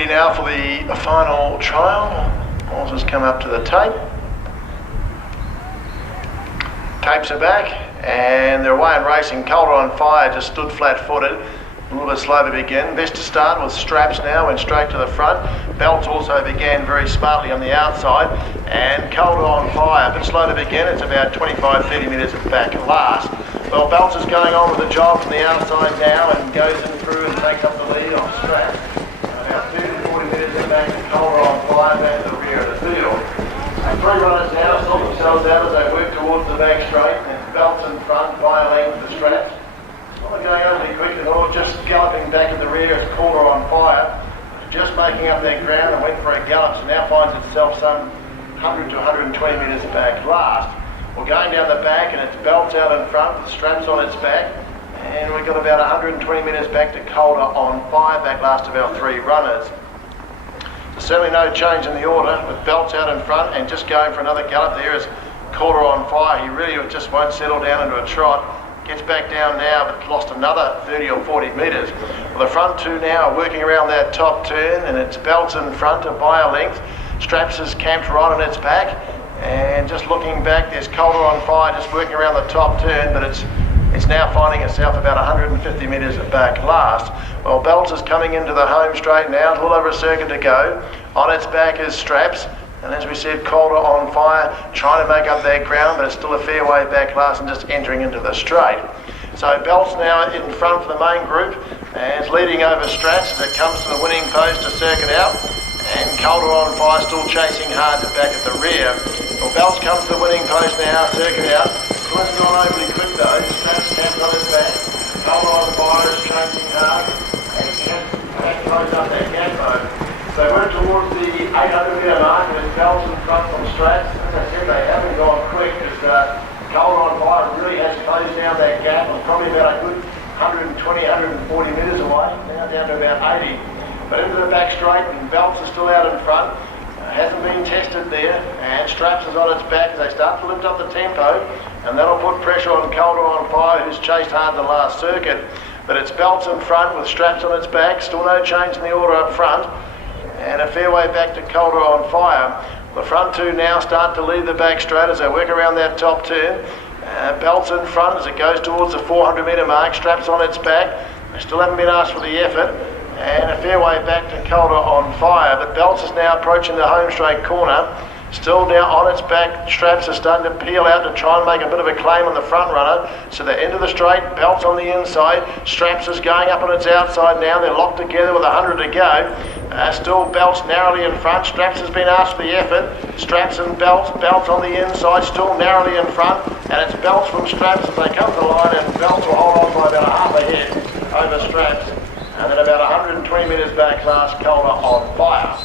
ready now for the final trial. Horses come up to the tape. Tapes are back and they're away and racing. Calder on Fire just stood flat-footed. A little bit slow to begin. Best to start with Straps now, went straight to the front. Belts also began very smartly on the outside. And Calder on Fire, a bit slow to begin. It's about 25-30 metres back last. Well, Belts is going on with the job from the outside now and goes in through and takes up the lead on Straps. About 30 to 40 metres in back to Calder on Fire, back to the rear of the field. And three runners now sort themselves out as they work towards the back straight. And Belts in front, by a length to Straps. Not going overly quick at all, just galloping back in the rear as Calder on Fire. Just making up their ground and went for a gallop, so now finds itself some 100 to 120 metres back last. We're going down the back and it's Belts out in front with Straps on its back. And we've got about 120 metres back to Calder on Fire, back last of our three runners. There's certainly no change in the order with Belts out in front and just going for another gallop. There is Calder on Fire. He really just won't settle down into a trot. Gets back down now but lost another 30 or 40 metres. Well, the front two now are working around that top turn and it's Belts in front by a length. Straps is camped right on its back and just looking back there's Calder on Fire just working around the top turn, but it's now finding itself about 150 metres back last. Well, Belts is coming into the home straight now, a little over a circuit to go. On its back is Straps. And as we said, Calder on Fire, trying to make up that ground, but it's still a fair way back last and just entering into the straight. So Belts now in front for the main group, and it's leading over Straps as it comes to the winning post to circuit out. And Calder on Fire still chasing hard to back at the rear. Well, Belts comes to the winning post now, circuit out. It hasn't gone overly quick though. Straps camped on his back. Calder on Fire is chasing hard, and he has closed up that gap mode. So we're towards the 800 metre mark and it's Belts in front from Straps. As I said, they haven't gone quick because Calder on Fire really has closed down that gap. It's probably about a good 120, 140 metres away, now down to about 80. But into the back straight and Belts is still out in front. Hasn't been tested there and Straps is on its back as they start to lift up the tempo and that'll put pressure on Calder on Fire who's chased hard the last circuit. But it's Belts in front with Straps on its back, still no change in the order up front. And a fair way back to Calder on Fire. The front two now start to leave the back straight as they work around that top turn. Belts in front as it goes towards the 400 metre mark, Straps on its back. They still haven't been asked for the effort. And a fair way back to Calder on Fire. But Belts is now approaching the home straight corner. Still now on its back, Straps are starting to peel out to try and make a bit of a claim on the front runner. So they're into the straight, Belts on the inside. Straps is going up on its outside now. They're locked together with 100 to go. Still Belts narrowly in front. Straps has been asked for the effort. Straps and Belts on the inside, still narrowly in front. And it's Belts from Straps as they come to the line and Belts will hold on by about a half a head over Straps. And then about 120 metres back last, Calder on Fire.